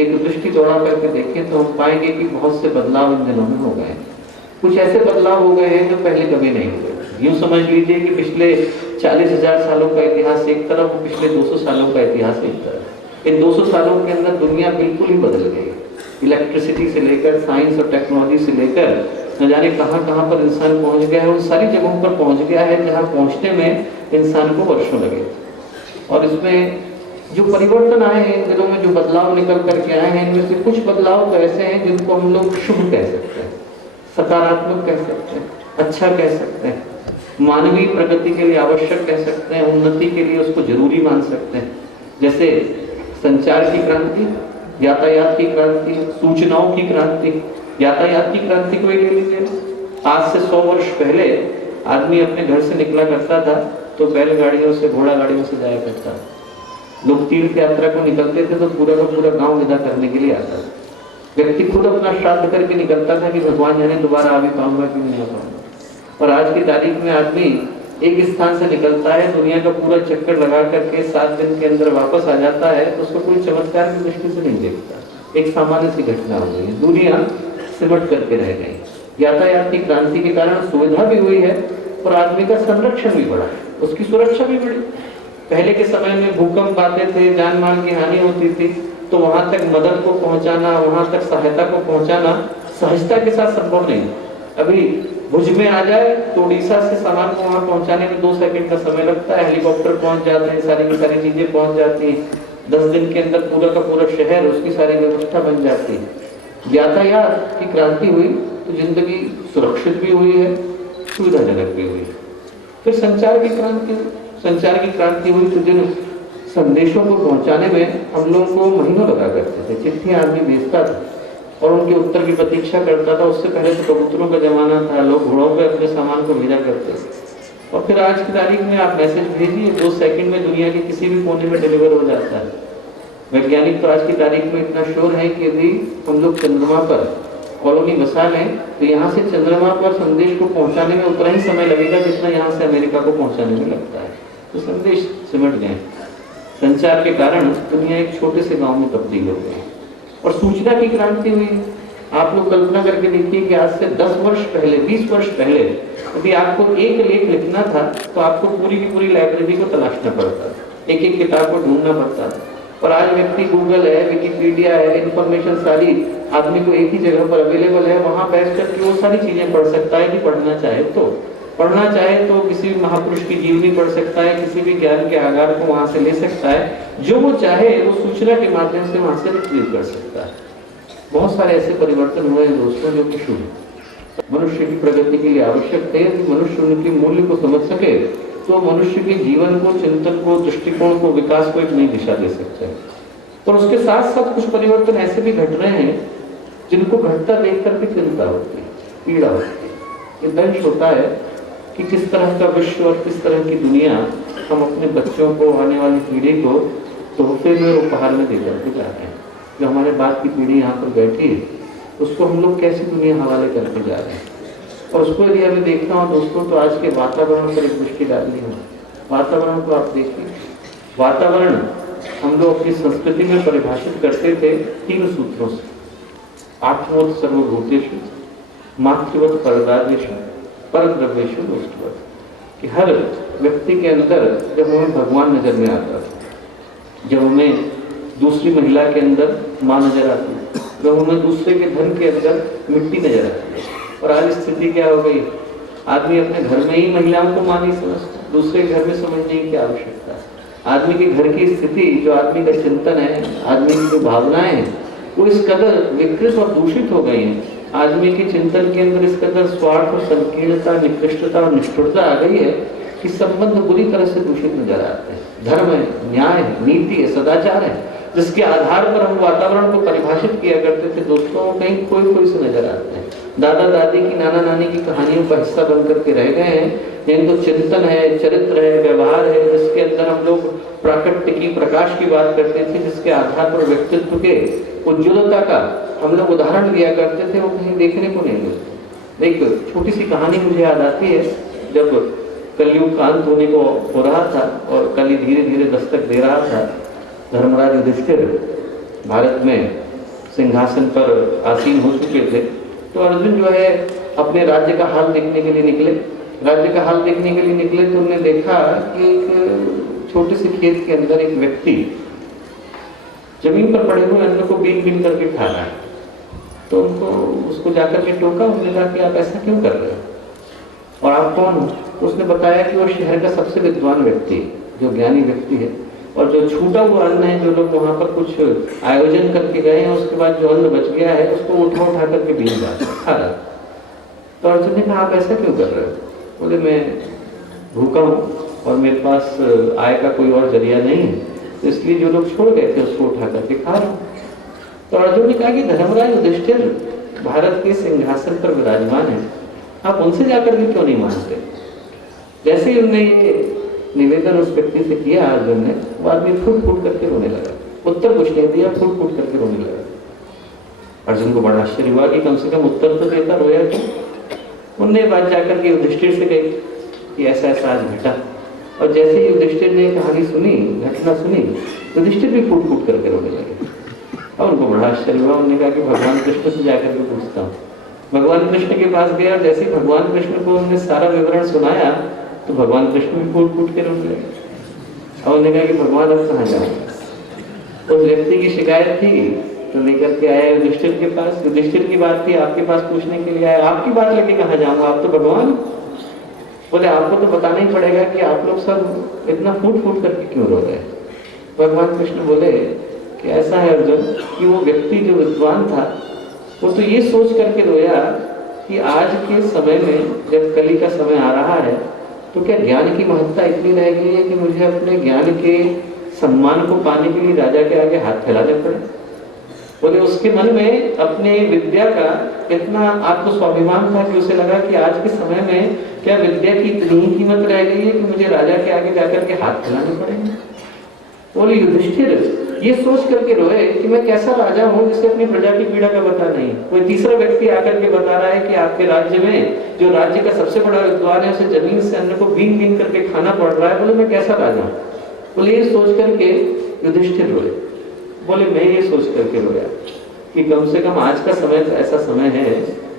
एक दृष्टि दौड़ा करके देखें तो हम पाएंगे कि बहुत से बदलाव इन दिनों में हो गए हैं। कुछ ऐसे बदलाव हो गए हैं जो पहले कभी नहीं हुए। यूँ समझ लीजिए कि पिछले 40,000 सालों का इतिहास एक तरफ, पिछले 200 सालों का इतिहास एक तरफ। इन 200 सालों के अंदर दुनिया बिल्कुल ही बदल गई। इलेक्ट्रिसिटी से लेकर, साइंस और टेक्नोलॉजी से लेकर न जाने कहाँ कहाँ पर इंसान पहुँच गया है। उन सारी जगहों पर पहुँच गया है जहाँ पहुँचने में इंसान को वर्षों लगे। और इसमें जो परिवर्तन आए हैं इन दिनों में, जो बदलाव निकल करके आए हैं, इनमें से कुछ बदलाव तो ऐसे हैं जिनको हम लोग शुभ कह सकते हैं, सकारात्मक कह सकते हैं, अच्छा कह सकते हैं, मानवीय प्रगति के लिए आवश्यक कह सकते हैं, उन्नति के लिए उसको जरूरी मान सकते हैं। जैसे संचार की क्रांति, यातायात की क्रांति, सूचनाओं की क्रांति। यातायात की क्रांति को ले लीजिए। आज से 100 वर्ष पहले आदमी अपने घर से निकला करता था तो बैलगाड़ियों से, घोड़ा गाड़ियों से जाया करता था। लोग तीर्थ यात्रा को निकलते थे तो पूरा का पूरा गांव विदा करने के लिए आता था। व्यक्ति खुद अपना श्राद्ध करके निकलता था कि भगवान जाने दोबारा आ भी पाऊंगा कि नहीं आ पाऊंगा। और आज की तारीख में आदमी एक स्थान से निकलता है, दुनिया का पूरा चक्कर लगा करके 7 दिन के अंदर वापस आ जाता है, तो उसको कोई चमत्कार की दृष्टि से नहीं देखता। एक सामान्य सी घटना हो गई, दुनिया सिमट करके रह गई। यातायात की क्रांति के कारण सुविधा भी हुई है और आदमी का संरक्षण भी बढ़ा है, उसकी सुरक्षा भी बढ़ी। पहले के समय में भूकंप आते थे, जान माल की हानि होती थी, तो वहां तक मदद को पहुंचाना, वहां तक सहायता को पहुंचाना सहजता के साथ संभव नहीं। अभी भुज में आ जाए तो उड़ीसा से सामान को वहां पहुंचाने में 2 सेकंड का समय लगता है, हेलीकॉप्टर पहुंच जाते हैं, सारी की सारी चीजें पहुंच जाती हैं। 10 दिन के अंदर पूरा का पूरा शहर, उसकी सारी व्यवस्था बन जाती है। यातायात की क्रांति हुई तो जिंदगी सुरक्षित भी हुई है, सुविधाजनक भी हुई है। फिर संचार की क्रांति हुई तो जिन संदेशों को पहुंचाने में हम लोगों को महीनों लगा करते थे, चिट्ठी आदमी भेजता था और उनके उत्तर की प्रतीक्षा करता था। उससे पहले तो कबूतरों का जमाना था, लोग घोड़ों पे अपने सामान को भेजा करते थे। और फिर आज की तारीख में आप मैसेज भेजिए, 2 सेकंड में दुनिया के किसी भी कोने में डिलीवर हो जाता है। वैज्ञानिक तो आज की तारीख में इतना श्योर है कि यदि हम लोग चंद्रमा पर कॉलोनी बसा लें तो यहाँ से चंद्रमा पर संदेश को पहुंचाने में उतना ही समय लगेगा जितना यहाँ से अमेरिका को पहुंचाने में लगता है। तो संदेश सिमट गए। संचार के कारण दुनिया एक छोटे से गांव में तब्दील हो गई। और सूचना की क्रांति हुई। आप लोग कल्पना करके देखिए कि आज से 10 वर्ष पहले, 20 वर्ष पहले यदि आपको एक लेख लिखना था तो आपको पूरी की पूरी लाइब्रेरी को तलाशना पड़ता था, एक एक किताब को ढूंढना पड़ता था। और आज व्यक्ति गूगल है, विकिपीडिया है, इंफॉर्मेशन सारी आदमी को एक ही जगह पर अवेलेबल है। वहां बैठ कर वो सारी चीजें पढ़ सकता है कि पढ़ना चाहे तो किसी महापुरुष की जीवनी पढ़ सकता है, किसी भी ज्ञान के आगार को वहां से ले सकता है। जो वो चाहे वो सूचना के माध्यम से वहां से रिट्रीव कर सकता है। बहुत सारे ऐसे परिवर्तन हुए दोस्तों जो कि शुभ मनुष्य की प्रगति के लिए आवश्यक थे। मनुष्य उनके मूल्य को समझ सके तो मनुष्य के जीवन को, चिंतन को, दृष्टिकोण को, विकास को एक नई दिशा दे सकते हैं। और उसके साथ साथ कुछ परिवर्तन ऐसे भी घट रहे हैं जिनको घटता देख करके चिंता होती है, पीड़ा होती है। ये दंश होता है कि किस तरह का विश्व और किस तरह की दुनिया हम अपने बच्चों को, आने वाली पीढ़ी को तोहफे में, उपहार में दे करके जा रहे हैं। जो हमारे बाद की पीढ़ी यहाँ पर बैठी है उसको हम लोग कैसी दुनिया हवाले करके जा रहे हैं। और उसको यदि हमें देखना हो दोस्तों तो आज के वातावरण पर एक दृष्टि डालनी हो। वातावरण को आप देखिए, वातावरण हम लोग अपनी संस्कृति में परिभाषित करते थे 3 सूत्रों से। आत्मवत् सर्वभूतेषु, मातृवत् परद्रव्येषु, परद्रव्येषु दोस्तवत्। कि हर व्यक्ति के अंदर जब हमें भगवान नजर में आता है, जब हमें दूसरी महिला के अंदर माँ नजर आती है, जब हमें दूसरे के धन के अंदर मिट्टी नजर आती है। और आज स्थिति क्या हो गई, आदमी अपने घर में ही महिलाओं को मां नहीं समझता, दूसरे घर में समझने की क्या आवश्यकता है। आदमी के घर की स्थिति, जो आदमी का चिंतन है, आदमी की जो भावनाएं हैं, वो इस कदर विकृत और दूषित हो गई हैं। आदमी के चिंतन के अंदर इस कदर स्वार्थ और संकीर्णता, निकृष्टता और निष्ठुरता आ गई है कि संबंध बुरी तरह से दूषित नजर आते हैं। धर्म है, न्याय है, नीति है, सदाचार है, जिसके आधार पर हम वातावरण को परिभाषित किया करते थे दोस्तों, वो कहीं खोए से नजर आते हैं। दादा दादी की, नाना नानी की कहानियों का हिस्सा बन करके रह गए हैं। तो चिंतन है, चरित्र है, व्यवहार है, जिसके अंदर हम लोग प्राकट्य की, प्रकाश की बात करते थे, जिसके आधार पर व्यक्तित्व के उज्ज्वलता का हम लोग उदाहरण दिया करते थे, वो कहीं देखने को नहीं मिलते। एक छोटी सी कहानी मुझे याद आती है। जब कलयुग का अंत होने को हो रहा था और कली धीरे धीरे दस्तक दे रहा था, धर्मराज युधिष्ठिर भारत में सिंहासन पर आसीन हो चुके थे। तो अर्जुन जो है अपने राज्य का हाल देखने के लिए निकले। राज्य का हाल देखने के लिए निकले तो उन्होंने देखा कि एक छोटे से खेत के अंदर एक व्यक्ति जमीन पर पड़े हुए अन्न को बीन बीन करके खा रहा है। तो उनको उसको जाकर के टोका, उन्होंने कहा कि आप ऐसा क्यों कर रहे हो और आप कौन हो? तो उसने बताया कि वो शहर का सबसे विद्वान व्यक्ति, जो ज्ञानी व्यक्ति है, और जो छूटा हुआ अन्न है, जो लोग वहां पर कुछ आयोजन करके गए हैं, उसके बाद जो अन्न बच गया है उसको उठा करके बीन खा रहा। तो अर्जुन ने कहा आप ऐसा क्यों कर रहे हो? बोले मैं भूखा हूँ और मेरे पास आय का कोई और जरिया नहीं है, तो इसलिए जो लोग छोड़ गए थे उसको उठा करके खा रहा हूँ। तो अर्जुन ने कहा कि धर्मराज युधिष्ठिर भारत के सिंहासन पर विराजमान है, आप उनसे जाकर के क्यों नहीं मानते? जैसे ही उन्होंने ये निवेदन उस व्यक्ति से किया अर्जुन ने, वो आदमी फूट फूट करके रोने लगा। उत्तर कुछ नहीं दिया, फूट फूट करके रोने लगा। अर्जुन को बड़ा आश्चर्य हुआ कि कम से कम उत्तर तो देता, रोया क्यों? उनने बात जाकर के युधिष्ठिर से कही कि ऐसा ऐसा आज घटा। और जैसे ही युधिष्ठिर ने कहानी सुनी, घटना सुनी, युधिष्ठिर भी फूट फूट करके रोने लगे। और उनको बड़ा आश्चर्य हुआ। उन्होंने कहा कि भगवान कृष्ण से जाकर के पूछता हूँ। भगवान कृष्ण के पास गया, जैसे ही भगवान कृष्ण को उन्होंने सारा विवरण सुनाया तो भगवान कृष्ण भी फूट फूट के रोने लगे। और उन्होंने कहा कि भगवान अब कहाँ जाए? उस व्यक्ति की शिकायत थी तो लेकर के आया युधिष्ठिर के पास। युधिष्ठिर की बात थी, आपके पास पूछने के लिए आया। आपकी बात लेके कहाँ जाऊंगा, आप तो भगवान। बोले आपको तो बताना ही पड़ेगा कि आप लोग सब इतना फूट फूट करके क्यों रो रहे हैं? भगवान कृष्ण बोले कि ऐसा है अर्जुन कि वो व्यक्ति जो विद्वान था वो तो ये सोच करके रोया कि आज के समय में जब कली का समय आ रहा है तो क्या ज्ञान की महत्ता इतनी रह गई है कि मुझे अपने ज्ञान के सम्मान को पाने के लिए राजा के आगे हाथ फैलाने पड़े। बोले उसके मन में अपने विद्या का इतना आत्मस्वाभिमान था कि उसे लगा कि आज के समय में क्या विद्या की इतनी ही कीमत रह गई है कि मुझे राजा के आगे जाकर के हाथ फैलाने पड़ेंगे। बोले युधिष्ठिर ये सोच करके रोए कि मैं कैसा राजा हूँ जिसे अपनी प्रजा की पीड़ा का पता नहीं। कोई तीसरा व्यक्ति आकर के बता रहा है कि आपके राज्य में जो राज्य का सबसे बड़ा विद्वान है उसे जमीन से अन्न को बीन बीन करके खाना पड़ रहा है। बोले मैं कैसा राजा हूँ? बोले ये सोच करके युधिष्ठिर रोए। बोले मैं ये सोच करके रोया कि कम से कम आज का समय ऐसा समय है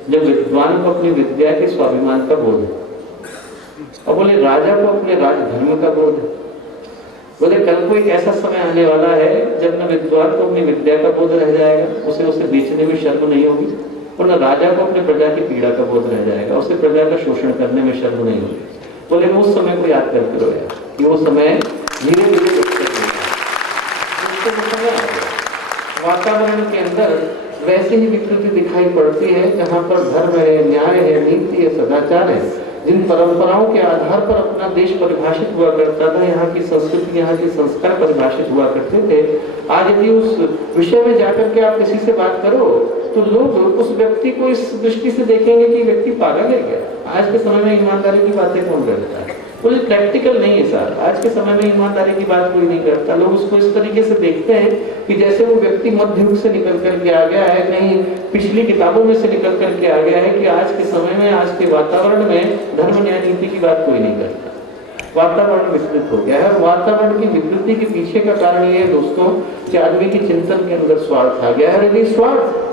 जब विद्वान को अपनी विद्या के स्वाभिमान का बोध है और बोले राजा को अपने राज धर्म का बोध है। बोले कल को एक ऐसा समय आने वाला है जब न विद्वान को अपनी विद्या का बोध रह जाएगा, उसे बेचने में शर्म नहीं होगी, और न राजा को अपने प्रजा की पीड़ा का बोध रह जाएगा, उसे प्रजा का शोषण करने में शर्म नहीं होगी। बोले मैं उस समय को याद करके रोया कि वो समय धीरे धीरे वातावरण के अंदर वैसे ही विकृति दिखाई पड़ती है जहाँ पर धर्म है, न्याय है, नीति है, सदाचार है, जिन परंपराओं के आधार पर अपना देश परिभाषित हुआ करता था, यहाँ की संस्कृति, यहाँ के संस्कार परिभाषित हुआ करते थे। आज यदि उस विषय में जाकर के आप किसी से बात करो तो लोग उस व्यक्ति को इस दृष्टि से देखेंगे कि व्यक्ति पागल है क्या? आज के समय में ईमानदारी की बातें कौन करता है? कोई प्रैक्टिकल नहीं है सर। आज के समय में ईमानदारी की बात कोई नहीं करता। लोग उसको इस तरीके से देखते हैं कि जैसे वो व्यक्ति मध्य युग से निकल करके आ गया है, कहीं पिछली किताबों में से निकल करके आ गया है कि आज के समय में, आज के वातावरण में धर्म न्याय नीति की बात कोई नहीं करता। वातावरण विकृत हो गया है। वातावरण की विकृति के पीछे का कारण ये है दोस्तों कि आदमी के चिंतन के अंदर स्वार्थ आ गया है। यदि स्वार्थ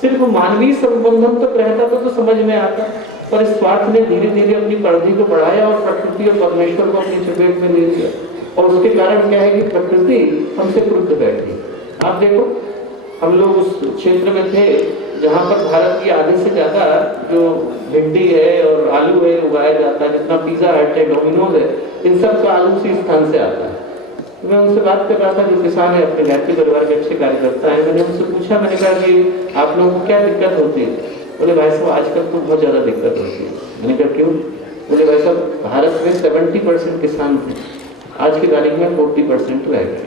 सिर्फ मानवीय संबंधों तक रहता तो समझ में आता, पर इस स्वार्थ ने धीरे धीरे अपनी परिधि को बढ़ाया और प्रकृति और परमेश्वर को अपनी चपेट में ले लिया। और उसके कारण क्या है कि प्रकृति हमसे क्रुद्ध बैठी। आप देखो, हम लोग उस क्षेत्र में थे जहाँ पर भारत की आधे से ज्यादा जो भिंडी है और आलू है उगाया जाता है। जितना पिज्जा हट है, डोमिनोज है, इन सब का आलू उसी स्थान से आता है। तो मैं उनसे बात कर रहा था, जो किसान है, अपने घर के परिवार के अच्छे कार्यकर्ता है। मैंने उनसे पूछा, मैंने कहा कि आप लोगों को क्या दिक्कत होती है? बोले भाई साहब आजकल तो बहुत ज्यादा दिक्कत होती है। मैंने कहा क्यों? बोले भाई साहब भारत में 70% किसान थे, आज की तारीख में 40% रह गए।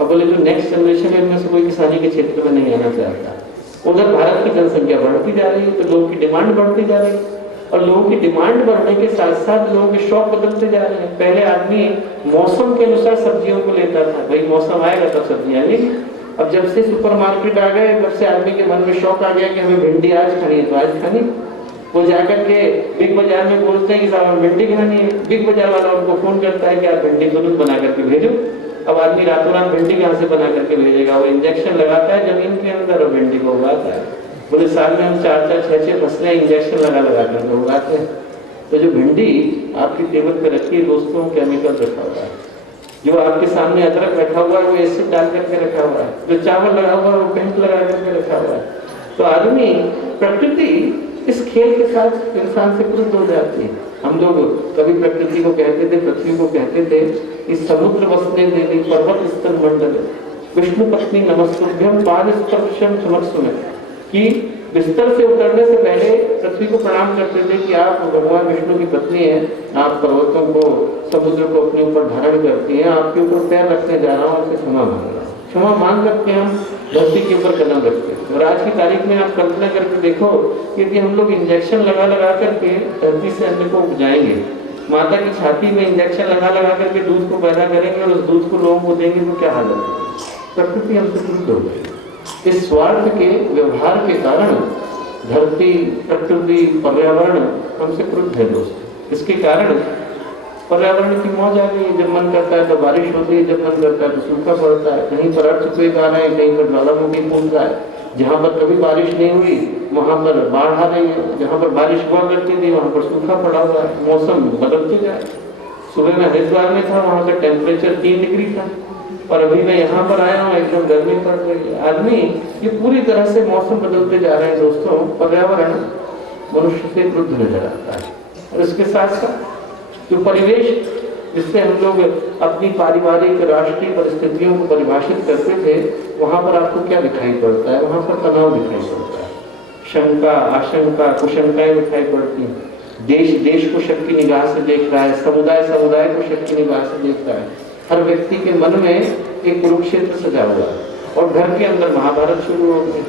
अब बोले जो नेक्स्ट जनरेशन है इनमें से कोई किसानी के क्षेत्र में नहीं आना चाहता। उधर भारत की जनसंख्या बढ़ती जा रही है तो लोगों की डिमांड बढ़ती जा रही है, और लोगों की डिमांड बढ़ने के साथ साथ लोगों के शौक बदलते जा रहे हैं। पहले आदमी मौसम के अनुसार सब्जियों को लेता था, भाई मौसम आएगा तब सब्जियां आएगी। अब जब से सुपरमार्केट आ गए तब से आदमी के मन में शौक आ गया कि हमें भिंडी आज खानी है तो आज खानी। वो जाकर के बिग बाजार में बोलते हैं कि साहब भिंडी खानी है, बिग बाजार वाला उनको फोन करता है कि आप भिंडी तुरंत बना करके भेजो। अब आदमी रातों रात भिंडी कहाँ से बना करके भेजेगा? वो इंजेक्शन लगाता है जमीन के अंदर और भिंडी को उगाता है। बोले साल में हम 4-4, 6-6 फसलें इंजेक्शन लगा लगा करके उगाते हैं। तो जो भिंडी आपकी टेबल पे रखी है दोस्तों, केमिकल रखा हुआ है। जो आपके सामने अदरक रखा हुआ है वो एसिड डाल करके रखा हुआ है। जो चावल लगा हुआ है वो पेंट लगा करके रखा हुआ है। तो आदमी, प्रकृति इस खेल के साथ इंसान से क्रुद्ध हो जाती है। हम लोग कभी प्रकृति को कहते थे, पृथ्वी को कहते थे कि समुद्र वसने देवी पर्वत स्थल मंडल विष्णु पत्नी नमस्तुभ्यम पाद स्पर्शम समक्षमे, कि बिस्तर से उतरने से पहले पृथ्वी को प्रणाम करते थे कि आप भगवान विष्णु की पत्नी हैं, आप पर्वतों को, समुद्र को अपने ऊपर धारण करती हैं, आपके ऊपर पैर रखने जा रहा हूँ, आपसे क्षमा मांग रहा हूँ। क्षमा मांग करके हम धरती के ऊपर कदम रखते हैं। और आज की तारीख में आप कल्पना करके देखो कि यदि हम लोग इंजेक्शन लगा लगा करके धरती से अन्न को उपजाएंगे, माता की छाती में इंजेक्शन लगा लगा करके दूध को पैदा करेंगे और उस दूध को लोगों को देंगे, तो क्या हालत है? प्रकृति हमसे क्रुद्ध हो गई। इस स्वार्थ के व्यवहार के कारण धरती, प्रकृति, पर्यावरण हमसे क्रुद्ध है दोस्तों। इसके कारण पर्यावरण की मौज आ गई। जब मन करता है तो बारिश होती है, जब मन करता है तो सूखा पड़ता है। कहीं पर अर्थक्वेक आ रहे हैं, कहीं पर ज्वालामुखी फूट रहा है। जहाँ पर कभी बारिश नहीं हुई वहाँ पर बाढ़ आ रही है, जहाँ पर बारिश हुआ करती थी वहाँ पर सूखा पड़ा हुआ है। मौसम बदलते जाए। सुबह में हरिद्वार में था, वहाँ का टेम्परेचर 3 डिग्री था और अभी मैं यहाँ पर आया हूँ, एकदम गर्मी पड़ रही है। आदमी, ये पूरी तरह से मौसम बदलते जा रहे हैं दोस्तों। पर्यावरण मनुष्य से क्रुद्ध नजर आता है। और इसके साथ साथ जो परिवेश जिससे हम लोग अपनी पारिवारिक, राष्ट्रीय परिस्थितियों को परिभाषित करते थे, वहाँ पर आपको क्या दिखाई पड़ता है? वहाँ पर तनाव दिखाई पड़ता है, शंका, आशंका, कुशंकाएं दिखाई पड़ती हैं। देश देश को शक की निगाह से देख रहा है, समुदाय समुदाय को शक की निगाह से देख रहा है। हर व्यक्ति के मन में एक कुरुक्षेत्र सजा हुआ है और घर के अंदर महाभारत शुरू हो गई।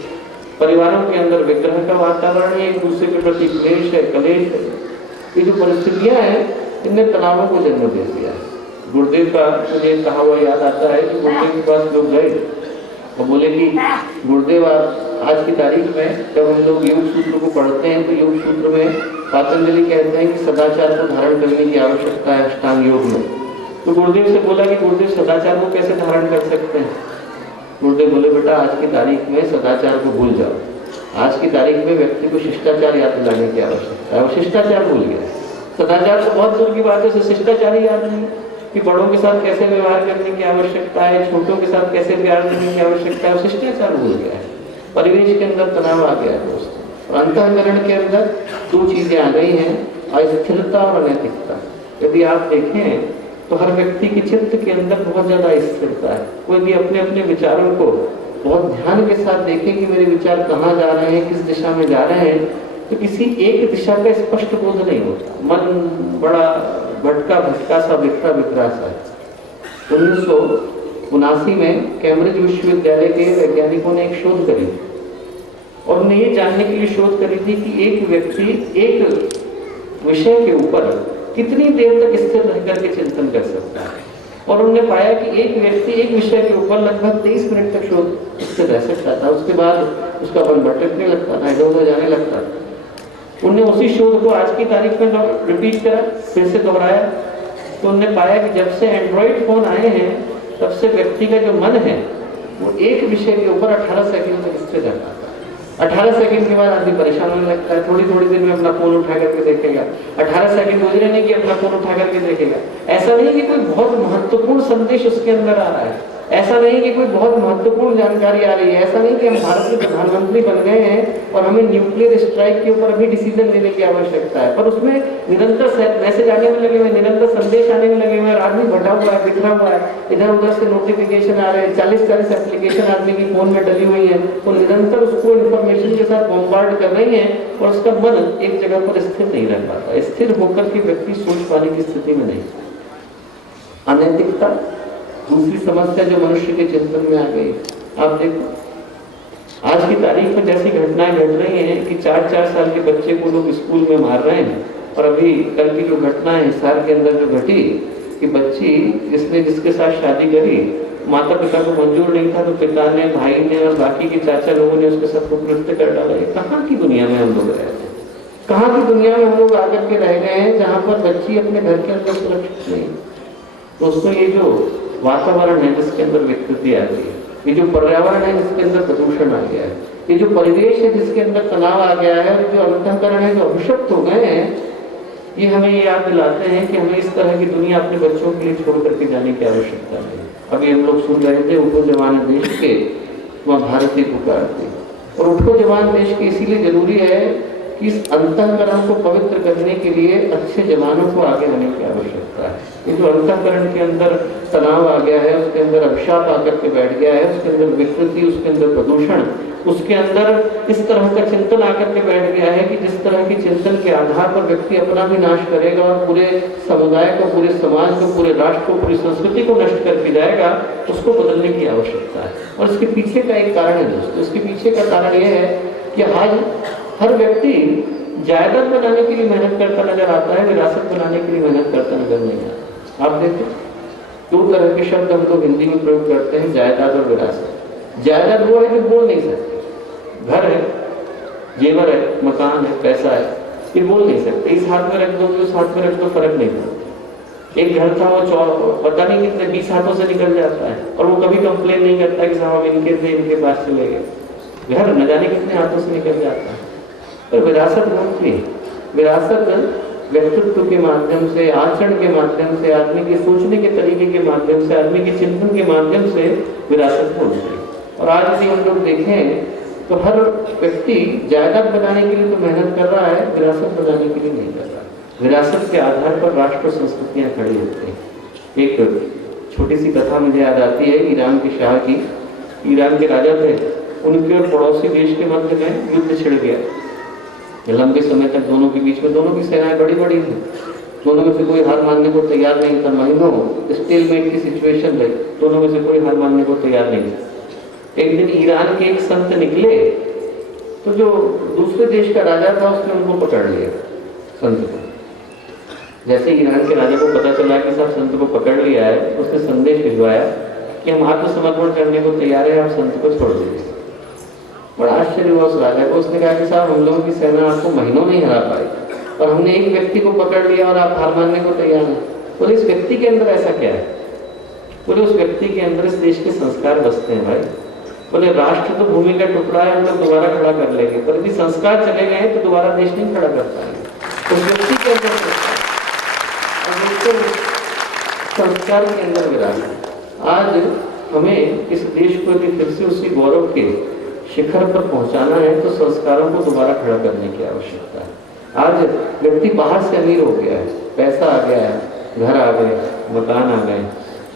परिवारों के अंदर विग्रह का वातावरण है, एक दूसरे के प्रति क्लेश है, कलेश है। ये जो परिस्थितियां हैं इनने तनावों को जन्म दे दिया है। गुरुदेव का मुझे कहा हुआ याद आता है कि गुरुदेव के पास लोग गए और बोले कि गुरुदेव, आज की तारीख में जब हम लोग योग सूत्र को पढ़ते हैं तो योग सूत्र में पतंजलि कहते हैं कि सदाचार को धारण करने की आवश्यकता है अष्टांग योग में। तो गुरुदेव से बोला कि गुरुदेव सदाचार को कैसे धारण कर सकते हैं? गुरुदेव बोले, बेटा आज की तारीख में सदाचार को भूल जाओ। आज की तारीख में व्यक्ति को शिष्टाचार याद दिलाने की आवश्यकता है। वो शिष्टाचार भूल गया। सदाचार तो बहुत दूर की बात है, शिष्टाचार ही याद नहीं कि बड़ों के साथ कैसे व्यवहार करने की आवश्यकता है, छोटों के साथ कैसे प्यार करने की आवश्यकता है। शिष्टाचार भूल गया है। परिवेश के अंदर तनाव आ गया है दोस्तों। और अंतःकरण के अंदर 2 चीजें आ गई हैं, अस्थिरता और अनैतिकता। यदि आप देखें तो हर व्यक्ति के चित्त के अंदर बहुत ज्यादा स्थिरता है। कोई भी अपने अपने विचारों को बहुत ध्यान के साथ देखे कि मेरे विचार कहाँ जा रहे हैं, किस दिशा में जा रहे हैं, तो किसी एक दिशा का स्पष्ट बोध नहीं होता। मन बड़ा भटका भटका सा, बिखरा बिखरा सा है। 1979 में कैम्ब्रिज विश्वविद्यालय के वैज्ञानिकों ने एक शोध करी और उन्हें ये जानने के लिए शोध करी थी कि एक व्यक्ति एक विषय के ऊपर कितनी देर तक स्थिर रह करके चिंतन कर सकता है। और उन्होंने पाया कि एक व्यक्ति एक विषय के ऊपर लगभग 23 मिनट तक शोध स्थिर रह सकता था। उसके बाद उसका मन भटकने लगता था, इधर उधर जाने लगता था। उन्होंने उसी शोध को आज की तारीख में रिपीट करा, फिर से दोहराया, तो उन्होंने पाया कि जब से एंड्रॉइड फोन आए हैं तब से व्यक्ति का जो मन है वो एक विषय के ऊपर 18 सेकंड तक स्थिर रहता था। 18 सेकंड के बाद आदमी परेशान होने लगता है, थोड़ी थोड़ी देर में अपना फोन उठा करके देखेगा। 18 सेकंड गुजरे नहीं कि अपना फोन उठा करके देखेगा। ऐसा नहीं कि कोई बहुत महत्वपूर्ण संदेश उसके अंदर आ रहा है, ऐसा नहीं कि कोई बहुत महत्वपूर्ण जानकारी आ रही है, ऐसा नहीं कि हम भारत के प्रधानमंत्री बन गए हैं और हमें न्यूक्लियर स्ट्राइक के ऊपर भी डिसीजन लेने की आवश्यकता है, पर उसमें निरंतर मैसेज आने में लगे हुए, निरंतर संदेश आने में लगे हुए और आदमी भटा हुआ है, बिखरा हुआ है, इधर उधर से नोटिफिकेशन आ रहे हैं, 40-40 एप्लीकेशन आदमी की फोन में डली हुई है, वो निरंतर उसको इंफॉर्मेशन के साथ बॉम्बार्ड कर रही है और उसका मन एक जगह पर स्थिर नहीं रह पाता। स्थिर होकर के व्यक्ति सोच पाने की स्थिति में नहीं। अनैतिकता दूसरी समस्या जो मनुष्य के चिंतन में आ गई। आप देखो आज की तारीख में जैसी घटनाएं घट रही हैं कि 4-4 साल के बच्चे को लोग स्कूल में मार रहे हैं। और अभी कल की जो घटना है हिसार के अंदर जो घटी कि बच्ची जिसके साथ शादी करी, माता पिता को मंजूर नहीं था तो पिता ने, भाई ने और बाकी के चाचा लोगों ने उसके साथ कुकृत्य कर डाला। कहाँ की दुनिया में हम लोग रह रहे हैं? कहाँ की दुनिया में हम लोग आकर के रह गए हैं जहाँ पर बच्ची अपने घर के अंदर सुरक्षित नहीं। दोस्तों ये जो वातावरण है जिसके अंदर विकृति आ गई है, ये जो पर्यावरण है जिसके अंदर प्रदूषण आ गया है, ये जो परिवेश है जिसके अंदर तनाव आ गया है, और जो अंतःकरण है जो अभिशप्त हो गए हैं, ये हमें ये याद दिलाते हैं कि हमें इस तरह की दुनिया अपने बच्चों के लिए छोड़ करके जाने की आवश्यकता नहीं। अभी हम लोग सुन रहे थे उठो जवान देश के, वहाँ भारतीय पुकारते, और उठो जवान देश के इसीलिए जरूरी है कि इस अंतःकरण को पवित्र करने के लिए अच्छे जवानों को आगे आने की आवश्यकता है। ये जो अंतःकरण के अंदर तनाव आ गया है, उसके अंदर अभिशाप आकर के बैठ गया है, उसके अंदर विकृति, उसके अंदर प्रदूषण, उसके अंदर इस तरह का चिंतन आकर के बैठ गया है कि जिस तरह की चिंतन के आधार पर व्यक्ति अपना भी नाश करेगा और पूरे समुदाय को, पूरे समाज को, पूरे राष्ट्र को, पूरी संस्कृति को नष्ट करके जाएगा, उसको बदलने की आवश्यकता है। और इसके पीछे का एक कारण है दोस्तों, इसके पीछे का कारण यह है कि आज हर व्यक्ति जायदाद बनाने के लिए मेहनत करता नजर आता है, विरासत बनाने के लिए मेहनत करता नजर नहीं आता। आप देखो दो तरह के शब्द हम लोग हिंदी में प्रयोग करते हैं, जायदाद और विरासत। जायदाद वो है जो बोल नहीं सकते, घर है, जेवर है, मकान है, पैसा है, ये बोल नहीं सकते, इस हाथ में रख दो उस हाथ में रख दो, फर्क नहीं पड़ता। एक घर था वो पता नहीं कितने 20 हाथों से निकल जाता है, और वो कभी कंप्लेन नहीं करता कि साहब इनके थे, इनके पास चले गए। घर न जाने कितने हाथों से निकल जाता है। पर विरासत होती है, विरासत व्यक्तित्व के माध्यम से, आचरण के माध्यम से, आदमी के सोचने के तरीके के माध्यम से, आदमी के चिंतन के माध्यम से विरासत होती है। और आज यदि हम लोग देखें तो हर व्यक्ति जायदाद बनाने के लिए तो मेहनत कर रहा है, विरासत बनाने के लिए नहीं कर रहा। विरासत के आधार पर राष्ट्र संस्कृतियां खड़ी होती हैं। एक छोटी सी कथा मुझे याद आती है ईरान के शाह की। ईरान के राजा थे, उनके और पड़ोसी देश के मध्य में युद्ध छिड़ गया। लंबे समय तक दोनों के बीच में, दोनों की सेनाएं बड़ी बड़ी थी, दोनों में से कोई हार मानने को तैयार नहीं था। महीनों स्टेलमेट की सिचुएशन रही, दोनों में से कोई हार मानने को तैयार नहीं था। एक दिन ईरान के एक संत निकले, तो जो दूसरे देश का राजा था उसने उनको पकड़ लिया, संत को। जैसे ईरान के राजा को पता चला कि साहब संत को पकड़ लिया है, उसने संदेश भिजवाया कि हम आत्मसमर्पण करने को तैयार है, आप संत को छोड़ दीजिए। बड़ा आश्चर्य हुआ उस राजा को। उसने कहा कि साहब हम लोगों की सेना आपको महीनों नहीं हरा पाई, और हमने एक व्यक्ति को पकड़ लिया और आप हार मानने को तैयार हैं। बोले इस व्यक्ति के अंदर ऐसा क्या है? बोले उस व्यक्ति के अंदर इस देश के संस्कार बसते हैं भाई। बोले राष्ट्र तो भूमि का टुकड़ा है, हम लोग दोबारा खड़ा कर लेंगे, पर यदि संस्कार चले गए तो दोबारा देश नहीं खड़ा कर पाएंगे। तो व्यक्ति के अंदर संस्कार के अंदर विरासत। आज हमें इस देश को यदि फिर से उसी गौरव के शिखर पर पहुंचाना है तो संस्कारों को दोबारा खड़ा करने की आवश्यकता है। आज व्यक्ति बाहर से अमीर हो गया है, पैसा आ गया है, घर आ गए, मकान आ गए,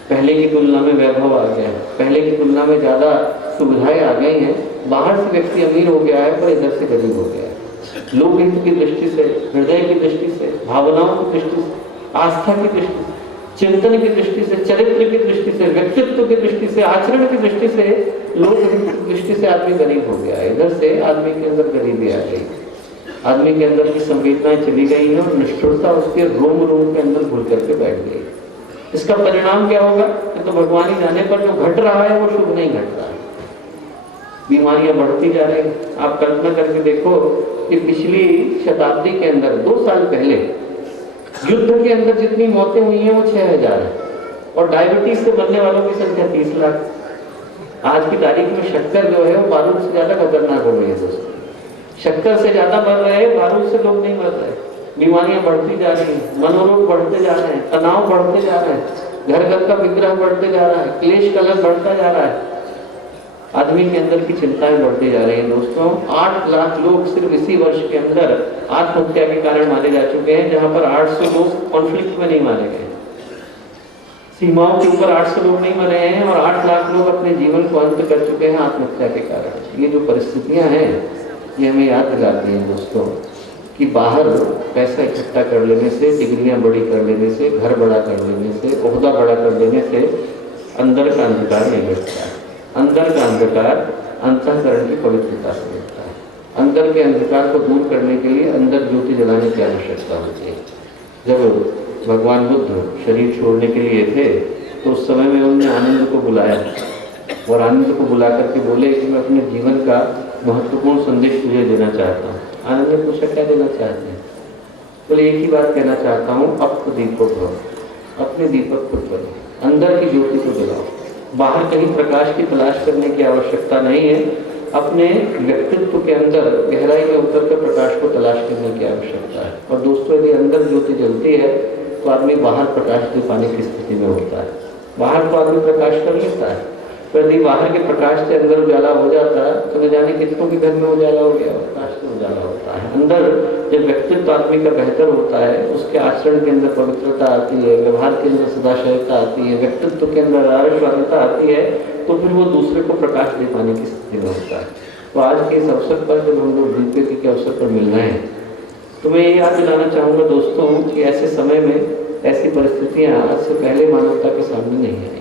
पहले की तुलना में वैभव आ गया है, पहले की तुलना में ज्यादा सुविधाएं आ गई हैं। बाहर से व्यक्ति अमीर हो गया है, पर इधर से गरीब हो गया है। लोकहित की दृष्टि से, हृदय की दृष्टि से, भावनाओं की दृष्टि से, आस्था की दृष्टि से, चिंतन की दृष्टि से, चरित्र की दृष्टि से, व्यक्तित्व की दृष्टि से, आचरण की दृष्टि से, लोक दृष्टि से आदमी गरीब हो गया है। इधर से आदमी के अंदर गरीबी आ गई, आदमी के अंदर की संवेदनाएं चली गई है, और निष्ठुरता उसके रोम रोम के अंदर घुल करके बैठ गई। इसका परिणाम क्या होगा? तो भगवान ही जाने, पर जो घट रहा है वो शुभ नहीं घट रहा है। बीमारियां बढ़ती जा रही हैं। आप कल्पना करके देखो कि पिछली शताब्दी के अंदर 2 साल पहले युद्ध के अंदर जितनी मौतें हुई हैं वो 6000 है, और डायबिटीज से मरने वालों की संख्या 30 लाख। आज की तारीख में शक्कर जो है वो बारूद से ज्यादा खतरनाक हो गई है दोस्तों। शक्कर से ज्यादा मर रहे हैं, बारूद से लोग नहीं मर रहे। बीमारियां बढ़ती जा रही हैं, मनोरोग बढ़ते जा रहे हैं, तनाव बढ़ते जा रहे हैं, घर घर का विग्रह बढ़ते जा रहा है, क्लेश कलह बढ़ता जा रहा है, आदमी के अंदर की चिंताएं बढ़ती जा रही हैं। दोस्तों 8 लाख लोग सिर्फ इसी वर्ष के अंदर आत्महत्या के कारण मारे जा चुके हैं, जहां पर 800 लोग कॉन्फ्लिक्ट में नहीं मारे गए, सीमाओं के ऊपर 800 लोग नहीं मरे हैं, और 8 लाख लोग अपने जीवन को अंत कर चुके हैं आत्महत्या के कारण। ये जो परिस्थितियां हैं ये हमें याद दिलाती हैं दोस्तों कि बाहर पैसा इकट्ठा कर लेने से, डिग्रियां बड़ी कर लेने से, घर बड़ा कर लेने से, ओहदा बड़ा कर लेने से अंदर का अंधकार नहीं मिटता है। अंदर का अंधकार अंतःकरण की पवित्रता से मिटता है। अंदर के अंधकार को दूर करने के लिए अंदर ज्योति जलाने की आवश्यकता होती है। जब भगवान बुद्ध शरीर छोड़ने के लिए थे तो उस समय में उन्होंने आनंद को बुलाया, और आनंद को बुला करके बोले कि मैं अपने जीवन का महत्वपूर्ण संदेश तुझे देना चाहता हूँ। आनंद ने पूछा क्या देना चाहते हैं? बोले एक ही बात कहना चाहता हूँ, अब तो दीपक भव, अपने दीपक खुद बनो। अंदर की ज्योति को जलाओ। बाहर कहीं प्रकाश की तलाश करने की आवश्यकता नहीं है, अपने व्यक्तित्व के अंदर गहराई में उतर कर प्रकाश को तलाश करने की आवश्यकता है। और दोस्तों, यदि अंदर ज्योति जलती है तो आदमी बाहर प्रकाश दे पाने की स्थिति में होता है। बाहर तो आदमी प्रकाश कर लेता है, तो यदि बाहर के प्रकाश से अंदर उजाला हो जाता है तो न जाने कितनों के घर में उजाला हो गया, प्रकाश से उजाला होता है। अंदर जब व्यक्तित्व आदमी का बेहतर होता है, उसके आचरण के अंदर पवित्रता आती है, व्यवहार के अंदर सदाचारता आती है, व्यक्तित्व के अंदर आदर्शवादिता आती है, तो फिर वो दूसरे को प्रकाश दे पाने की स्थिति में होता है। तो आज के इस अवसर पर जब हम लोग दिव्य के अवसर पर मिल रहे हैं, तो मैं ये याद दिलाना चाहूँगा दोस्तों कि ऐसे समय में ऐसी परिस्थितियाँ आज से पहले मानवता के सामने नहीं आई।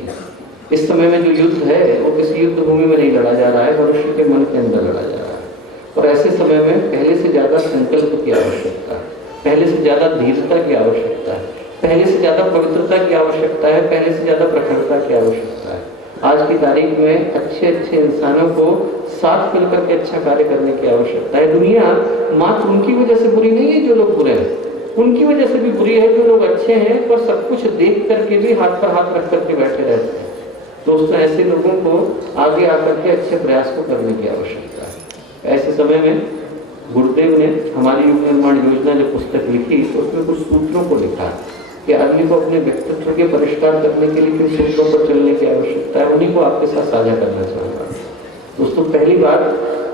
इस समय में जो युद्ध है वो किसी युद्ध भूमि में नहीं लड़ा जा रहा है, मनुष्य के मन के अंदर लड़ा जा रहा है। और ऐसे समय में पहले से ज़्यादा संकल्प की आवश्यकता है, पहले से ज़्यादा धीरता की आवश्यकता है, पहले से ज़्यादा पवित्रता की आवश्यकता है, पहले से ज़्यादा प्रखरता की आवश्यकता है। आज की तारीख में अच्छे अच्छे इंसानों को साथ मिलकर के अच्छा कार्य करने की आवश्यकता है। दुनिया मात्र उनकी वजह से बुरी नहीं है जो लोग बुरे हैं, उनकी वजह से भी बुरी है जो लोग अच्छे हैं पर सब कुछ देख करके भी हाथ पर हाथ रख करके बैठे रहते हैं। दोस्तों, ऐसे लोगों को आगे आकर के अच्छे प्रयास को करने की आवश्यकता है। ऐसे समय में गुरुदेव ने हमारी युग निर्माण योजना जो पुस्तक लिखी तो उसमें कुछ सूत्रों को लिखा कि आदमी को अपने व्यक्तित्व के परिष्कार करने के लिए किन सूत्रों पर चलने की आवश्यकता है, उन्हीं को आपके साथ साझा करना चाहूँगा। दोस्तों, पहली बात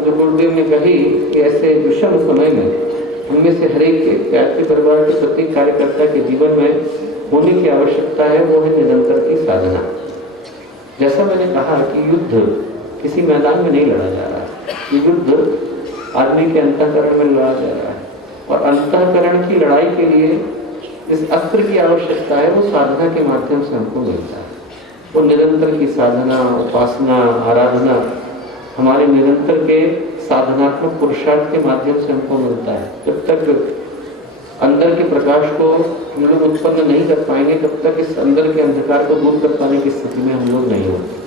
जो गुरुदेव ने कही कि ऐसे विषम समय में उनमें से हर एक के प्यार के परिवार के प्रत्येक कार्यकर्ता के जीवन में होने की आवश्यकता है, वो है निरंतर की साधना। जैसा मैंने कहा कि युद्ध किसी मैदान में नहीं लड़ा जा रहा है, ये युद्ध आदमी के अंतःकरण में लड़ा जा रहा है। और अंतःकरण की लड़ाई के लिए इस अस्त्र की आवश्यकता है, वो साधना के माध्यम से हमको मिलता है। वो निरंतर की साधना, उपासना, आराधना हमारे निरंतर के साधनात्मक पुरुषार्थ के माध्यम से हमको मिलता है। जब तक अंदर के प्रकाश को हम लोग उत्पन्न नहीं कर पाएंगे, तब तक इस अंदर के अंधकार को दूर कर पाने की स्थिति में हम लोग नहीं होंगे।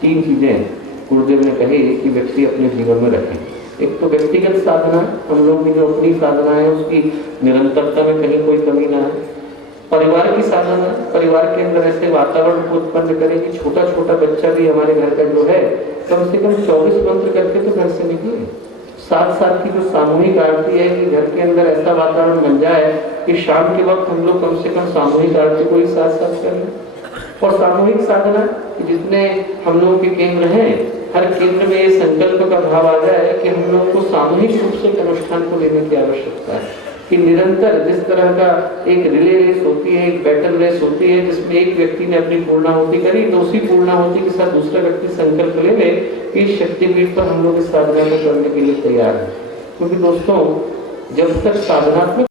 3 चीजें गुरुदेव ने कही कि व्यक्ति अपने जीवन में रखें। एक तो व्यक्तिगत साधना, हम लोग की जो अपनी साधना है उसकी निरंतरता में कहीं कोई कमी ना है। परिवार की साधना, परिवार के अंदर ऐसे वातावरण को उत्पन्न करें कि छोटा छोटा बच्चा भी हमारे घर का जो है कम से कम 24 मंत्र करके तो घर से निकले। 7 साल की जो सामूहिक आरती है कि घर के अंदर ऐसा वातावरण बन जाए कि शाम के वक्त हम लोग कम से कम सामूहिक आरती को ही साथ साथ कर लें। और सामूहिक साधना कि जितने हम लोगों के केंद्र हैं, हर केंद्र में ये संकल्प का भाव आ जाए कि हम लोग को सामूहिक रूप से अनुष्ठान को लेने की आवश्यकता है। कि निरंतर जिस तरह का एक रिले रेस होती है, एक बैटल रेस होती है, जिसमें एक व्यक्ति ने अपनी पूर्णाहुति करी तो उसी पूर्णाहुति के साथ दूसरा व्यक्ति संकल्प ले ले कि इस शक्तिपीठ पर हम लोग इस साधना को करने के लिए तैयार हैं। क्योंकि दोस्तों, जब तक साधनात्मक